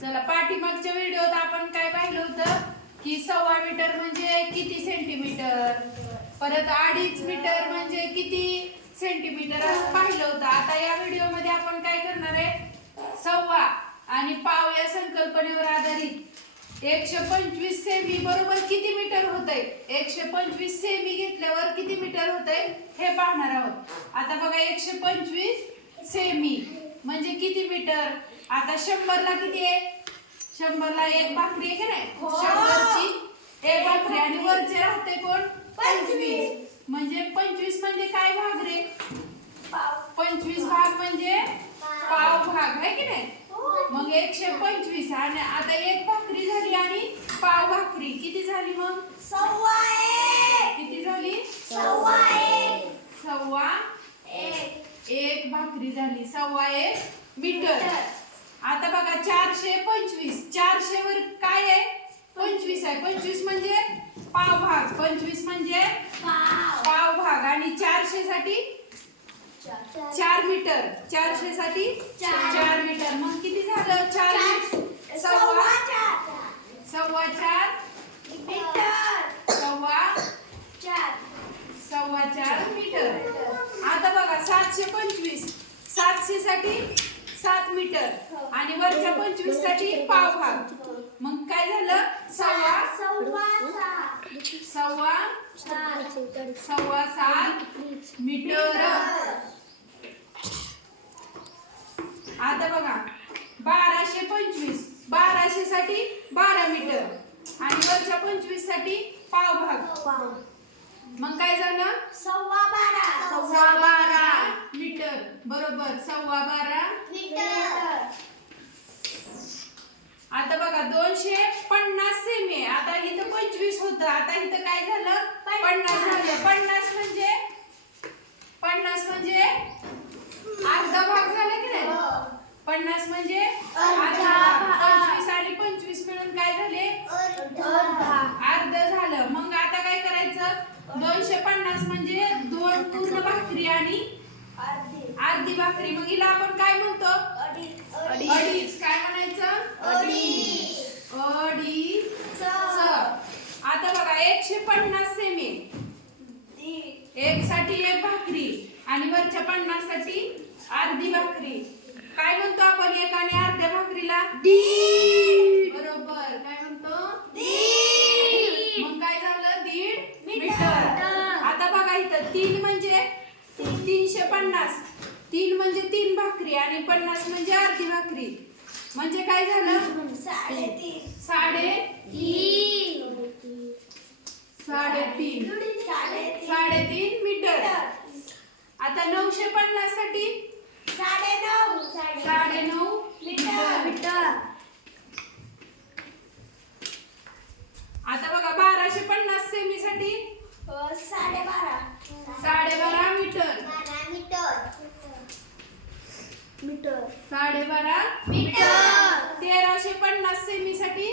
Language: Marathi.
चला, पाठीमागच्या व्हिडिओत आपण काय पाहिलं होतं की 1.25 मीटर म्हणजे किती सेंटीमीटर, परत 2.5 मीटर म्हणजे किती सेंटीमीटर असं पाहिलं होतं. आता या व्हिडिओ मध्ये आपण काय करणार आहे, 1.25 आणि पाव या संकल्पनेवर आधारित 125 सेमी बरोबर किती मीटर होतंय, 125 सेमी घेतल्यावर किती मीटर होतंय हे पाहणार आहोत. आता बघा, 125 सेमी म्हणजे किती मीटर. आता 100 ला किती आहे, 100 ला एक भाकरी आहे की नाही, 100 ची एक भाकरी आणि वरचे राहते कोण, 25 म्हणजे 25 म्हणजे काय भाग रे, 25 भाग म्हणजे पाव भाग आहे की नाही. मग 125 आणि आता एक भाकरी झाली आणि पाव भाकरी किती झाली, मग 1.25 किती झाली, 1.25 भाकरी झाली, 1.25 मीटर. आता बघा, 425, 400 वर काय आहे, 25 आहे. 25 म्हणजे पाव भाग, 25 म्हणजे पाव भाग आणि 400 साठी 4 मीटर, 400 साठी 4 मीटर. मग किती झालं, 4 सव्वा 4 मीटर. आता बघा, 725, 700 साठी 7 मीटर आणि वरच्या 25 साठी पाव भाग. मग काय झालं, सव्वा 7 मीटर. आता बघा, 1225, 1200 साठी 12 मीटर आणि वरच्या 25 साठी पाव भाग. मग काय झालं, 12.5 मीटर बरोबर, 12.5 मीटर. आता बघा, 250 सेमी. आता इथं 25 होतं, आता इथं काय झालं, 50 झालं. 50 म्हणजे अर्धा भाग झाला की नाही, 50 म्हणजे अर्धा भाग. 25 आणि 25 मिळून काय झाले, अर्ध झालं. मग आता काय करायचं, 250 म्हणजे 2 पूर्ण भाकरी आणि अर्धी भाकरी. मग हिला आपण काय म्हणतो, अडीच. काय म्हणायचं, अडीच. आता बघा, 150 सेमी, एक साठी एक भाकरी आणि वरच्या 50 साठी अर्धी भाकरी. काय म्हणतो आपण एक आणि अर्ध्या भाकरीला, बरोबर. काय म्हणतो, मग काय झालं, 1.5 मीटर. आता बघा, इथं 3 म्हणजे 350, 3 म्हणजे 3 भाकरी आणि 50 म्हणजे अर्धी भाकरी. म्हणजे काय झालं, 3.5 मीटर. आता 950 साठी 9.5 मीटर. आता बघा, 1250 सेमी साठी 12.5 मीटर. 12.5 मीटर. 1350 सेमी साठी